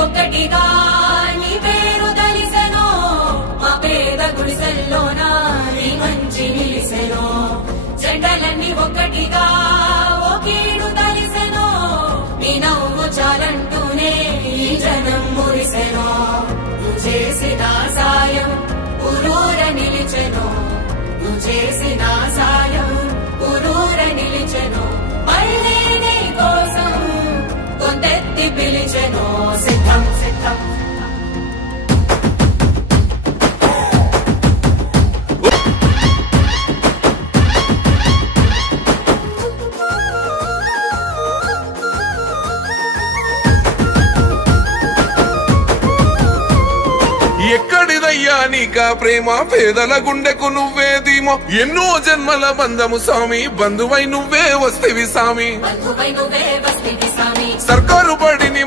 ఒక్కటిగా నీ పేరు తెలిసెనో మా పేద గుడిసెల్లోన నీ మంచి నిలిసెనో జెండలన్నీ ఒక్కటిగా ఓ కీడు తెలిసెనో నీ నవ్వు చాలంటూనే ఈ జనం మురిసెనో నువ్వు చేసిన సాయం ఊరూర నిలిచెనో నువ్వు చేసిన సాయం ఊరూర నిలిచెనో మళ్ళీ నీ కోసం గొంతెత్తి పిలిచెనో సిద్ధం సిద్ధం ఎక్కడిదయ్యా నీకా ప్రేమ పేదల గుండెకు నువ్వే ధీమో ఎన్నో జన్మల బంధము స్వామి బంధువై నువ్వే వస్తేవి స్వామి సర్కారు బడిని